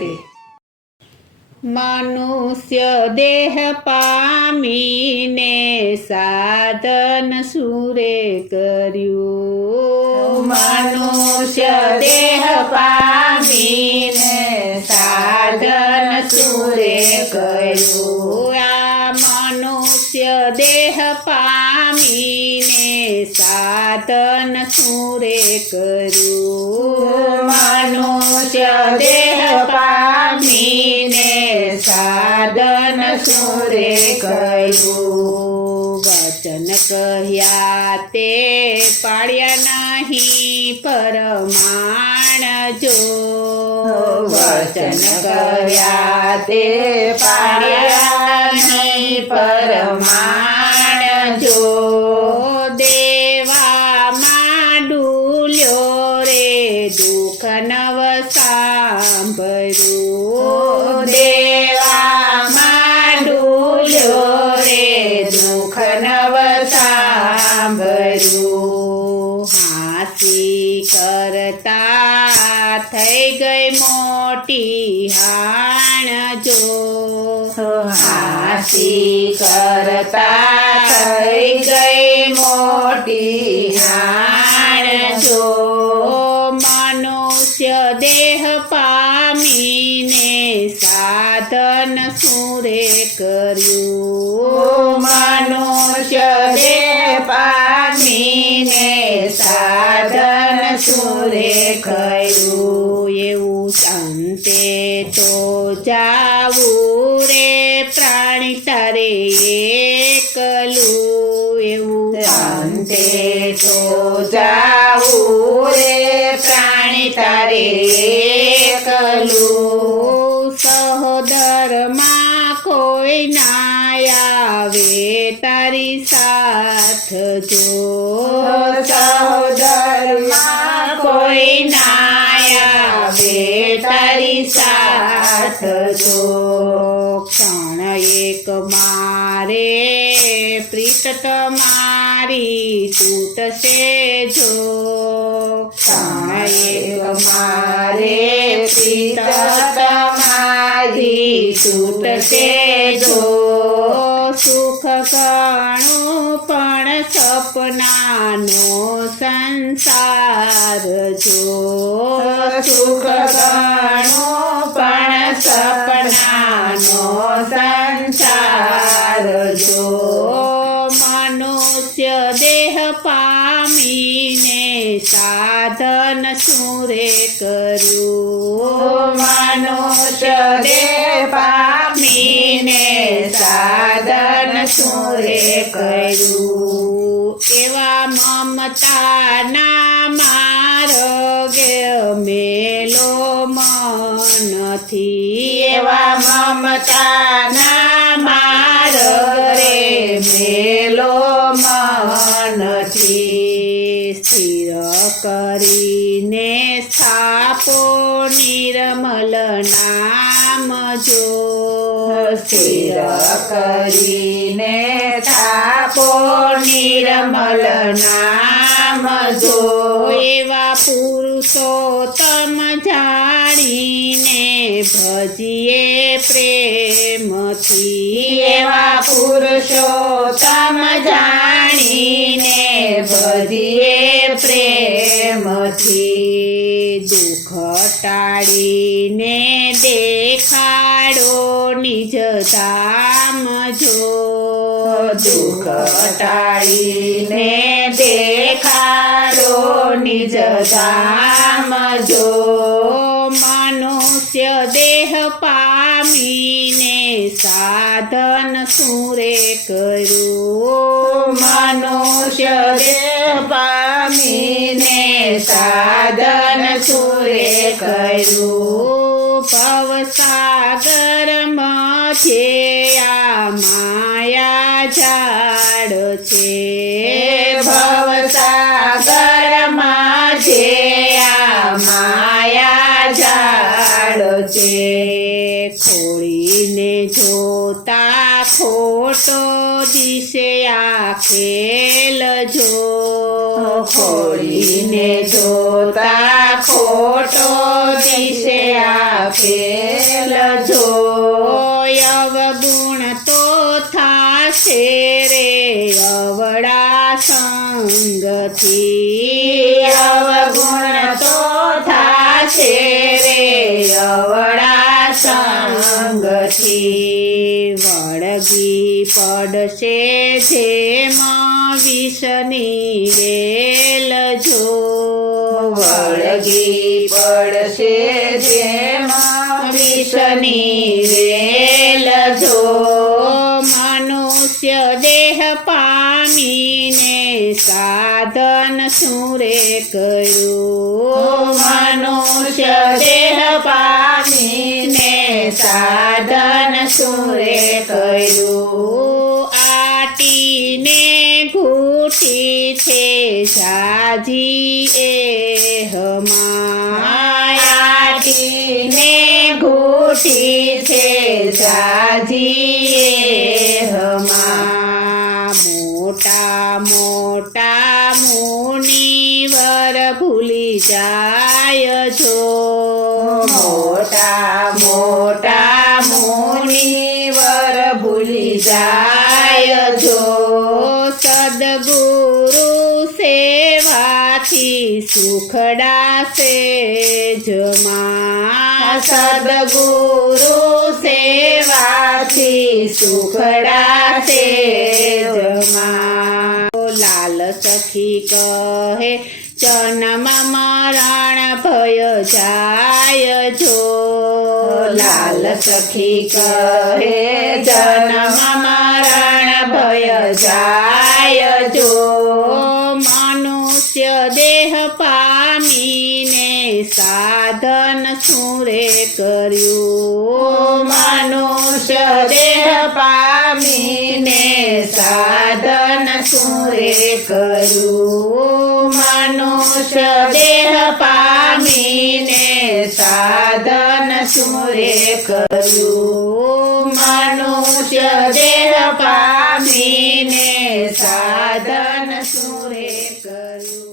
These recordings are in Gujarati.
રાધે. મનુષ્ય દેહ પામીને સાધન સુરે કર્યું. મનુષ્ય દેહ પામીને સાધન સુરે કર્યું. આ મનુષ્ય દેહ પામીને સાધન સુરે કર્યું. મનુષ્ય દેહ પામીને સાધન સુરે કર્યું. વચન કહ્યા તે પાડ્યા નહીં પરમાણ જો. વચન કર્યા તે પાડ્યા નહીં પરમાણ જો. દેવામાં ડૂલ્યો રે દુઃખ નવ સાંભળ્યું. દેવામાં ડૂલ્યો રે દુઃખ નવ સાંભળ્યું. હાસી કરતા થઈ ગઈ મોટી હાણ જો. હાસી કરતા થઈ ગઈ મોટી હાણ જો. મનુષ્ય દેહ પામીને સાધન સુરે કર્યું. મનુષ્ય દેહ પામીને સાધન સુરે કર્યું. એવું અંતે તો જાવું રે પ્રાણી તારે એકલું. એવું અંતે તો જાવું રે પ્રાણી તારે એકલું. સહોદરમાં કોઈ ના આવે તારી સાથ જો. સહોદરમાં કોઈ ના આવે તારી સાથ જો. ક્ષણ એક મારે પ્રીત તમારી તૂટશે જો. ક્ષણ એક મારે પ્રીત તમારી તૂટશે જો. સુખ ઘણું પણ સપનાનો સંસાર જો. સુખ ઘણું પણ સપનાનો સંસાર જો. મનુષ્ય દેહ પામીને સાધન સુરે કર્યું. મનુષ્ય દેહ પામીને સાધન સુરે કર્યું. એવા મમતાના માર્ગે મેલો મનથી. એવા મમતાના માર્ગે મેલો મનથી. સ્થિર કરીને સ્થાપો નિર્મલ નામ જો. સ્થિર કરીને થાપો નિર્મલ નામ જો. એવા પુરુષોત્તમ જાણીને ભજીએ પ્રેમથી. એવા પુરુષોત્તમ જાણીને ભજીએ પ્રેમથી. દુઃખ ટાળીને દેખાડો નિજ ધામ જો. દુઃખ ટાળીને દેખાડો નિજ ધામ જો. મનુષ્ય દેહ પામીને સાધન સુરે કર્યું. મનુષ્ય દેહ પામીને સાધન સુરે કર્યું. ભવસાગર મધ્યે આ માયા ઝાડ છે. ભવસાગરમાં જે આ માયા ઝાડ છે. ખોળીને જોતા ખોટો દિશે આ ખેલ જો. ખોળીને જોતા ખોટો દિશે આ રાખેલ જો અવગુણ તો થાશે રે અવળા સંગથી અવગુણ તો થાશે રે અવળા સંગથી વળગી પડશે જેમાં વિષની વેલ જો વળગી પડશે જેમાં વિષની વેલ જો મનુષ્ય દેહ પામીને સાધન શું રે કર્યું મનુષ્ય દેહ પામીને સાધન શું રે કર્યું આટીને ઘૂટી છે સાજી એ માયાટીને ઘૂટી છે સાજી મોટા મોટા મુનિવર ભૂલી જાય છો મોટા મોટા મુનિવર ભૂલી જાય જો સદગુરુ સેવાથી સુખડાશે જમા સદગુરુ સેવાથી સુખડાશે જમા લાલ સખી કહે જન્મ મરણ ભય જાય જો લાલ સખી કહે જન્મ મરણ ભય જાય જો મનુષ્ય દેહ પામીને સાધન શું રે કર્યું મનુષ્ય દેહ પામીને સાધન શું રે કર્યું મનુષ્ય દેહ પામીને સાધન શું રે કર્યું મનુષ્ય દેહ પામીને સાધન શું રે કર્યું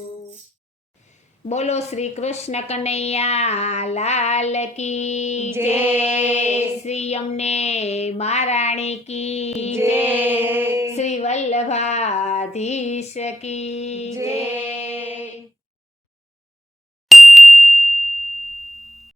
બોલો શ્રી કૃષ્ણ કનૈયા લાલ કી જય. શ્રી અમને મહારાણી કી જય. શ્રી વલ્લભાધીશ કી